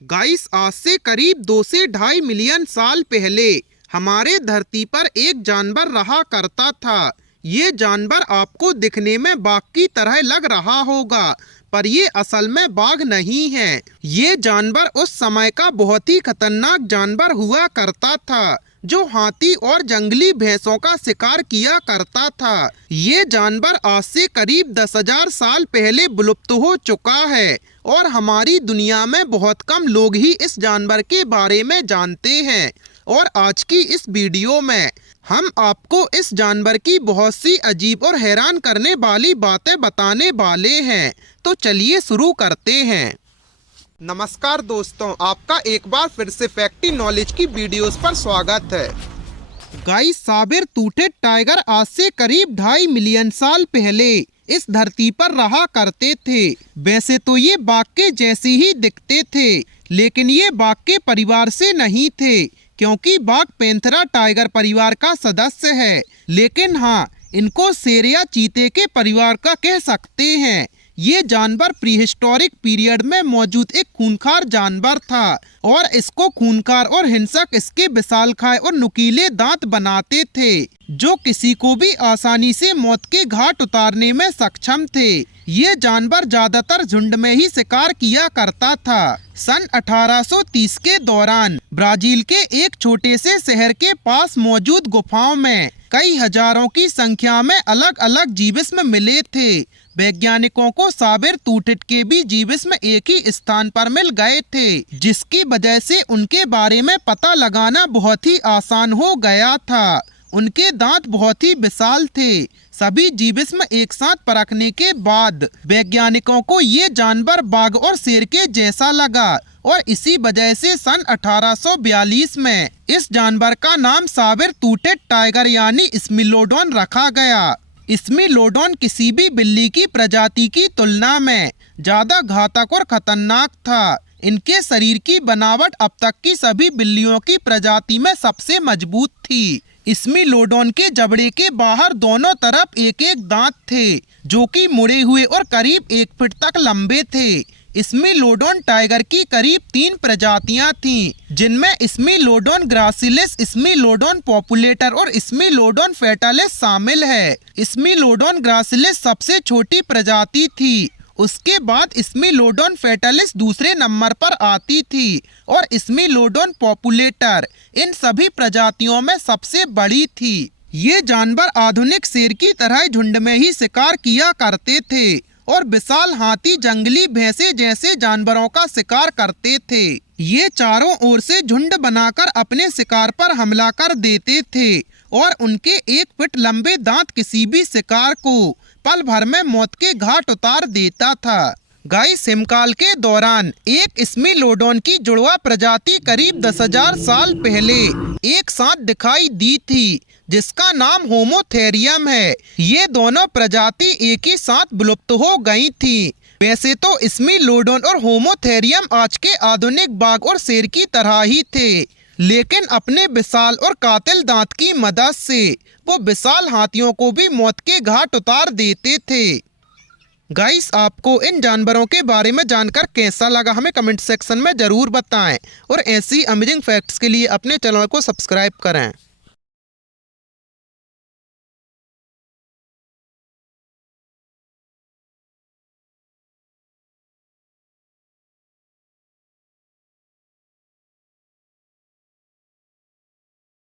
Guys, आज से करीब 2 से 2.5 मिलियन साल पहले हमारे धरती पर एक जानवर रहा करता था। ये जानवर आपको दिखने में बाघ की तरह लग रहा होगा, पर ये असल में बाघ नहीं है। ये जानवर उस समय का बहुत ही खतरनाक जानवर हुआ करता था, जो हाथी और जंगली भैंसों का शिकार किया करता था। ये जानवर आज से करीब 10,000 साल पहले विलुप्त हो चुका है और हमारी दुनिया में बहुत कम लोग ही इस जानवर के बारे में जानते हैं। और आज की इस वीडियो में हम आपको इस जानवर की बहुत सी अजीब और हैरान करने वाली बातें बताने वाले हैं। तो चलिए शुरू करते हैं। नमस्कार दोस्तों, आपका एक बार फिर से फैक्टी नॉलेज की वीडियोस पर स्वागत है। गाइस, साबर-टूटेड टाइगर आज से करीब 2.5 मिलियन साल पहले इस धरती पर रहा करते थे। वैसे तो ये बाघ के जैसे ही दिखते थे, लेकिन ये बाघ के परिवार से नहीं थे, क्योंकि बाघ पैंथेरा टाइगर परिवार का सदस्य है। लेकिन हाँ, इनको शेर या चीते के परिवार का कह सकते हैं। ये जानवर प्रीहिस्टोरिक पीरियड में मौजूद एक खूंखार जानवर था और इसको खूंखार और हिंसक इसके विशालकाय और नुकीले दांत बनाते थे, जो किसी को भी आसानी से मौत के घाट उतारने में सक्षम थे। ये जानवर ज्यादातर झुंड में ही शिकार किया करता था। सन 1830 के दौरान ब्राजील के एक छोटे से शहर के पास मौजूद गुफाओं में कई हजारों की संख्या में अलग अलग जीवाश्म मिले थे। वैज्ञानिकों को साबर-टूटेड के भी जीवाश्म एक ही स्थान पर मिल गए थे, जिसकी वजह से उनके बारे में पता लगाना बहुत ही आसान हो गया था। उनके दांत बहुत ही विशाल थे। सभी जीवाश्म एक साथ परखने के बाद वैज्ञानिकों को ये जानवर बाघ और शेर के जैसा लगा और इसी वजह से सन 1842 में इस जानवर का नाम साबर-टूटेड टाइगर यानी स्मिलोडोन रखा गया। स्मिलोडोन किसी भी बिल्ली की प्रजाति की तुलना में ज्यादा घातक और खतरनाक था। इनके शरीर की बनावट अब तक की सभी बिल्लियों की प्रजाति में सबसे मजबूत थी। स्मिलोडोन के जबड़े के बाहर दोनों तरफ एक एक दांत थे, जो कि मुड़े हुए और करीब 1 फीट तक लंबे थे। स्मिलोडोन टाइगर की करीब 3 प्रजातियां थीं, जिनमें स्मिलोडोन ग्रासिलिस, स्मिलोडोन पॉपुलेटर और स्मिलोडोन फेटालिस शामिल है। स्मिलोडोन ग्रासिलिस सबसे छोटी प्रजाति थी। उसके बाद स्मिलोडोन फेटालिस दूसरे नंबर पर आती थी और स्मिलोडोन पॉपुलेटर इन सभी प्रजातियों में सबसे बड़ी थी। ये जानवर आधुनिक शेर की तरह झुंड में ही शिकार किया करते थे और विशाल हाथी, जंगली भैंसे जैसे जानवरों का शिकार करते थे। ये चारों ओर से झुंड बनाकर अपने शिकार पर हमला कर देते थे और उनके 1 फीट लंबे दांत किसी भी शिकार को पल भर में मौत के घाट उतार देता था। गाइस, हिमकाल के दौरान एक स्मिलोडोन की जुड़वा प्रजाति करीब 10,000 साल पहले एक साथ दिखाई दी थी, जिसका नाम होमोथेरियम है। ये दोनों प्रजाति एक ही साथ विलुप्त हो गई थी। वैसे तो स्मिलोडोन और होमोथेरियम आज के आधुनिक बाघ और शेर की तरह ही थे, लेकिन अपने विशाल और कातिल दांत की मदद से वो विशाल हाथियों को भी मौत के घाट उतार देते थे। गाइस, आपको इन जानवरों के बारे में जानकर कैसा लगा, हमें कमेंट सेक्शन में जरूर बताएं और ऐसी अमेजिंग फैक्ट्स के लिए अपने चैनल को सब्सक्राइब करें।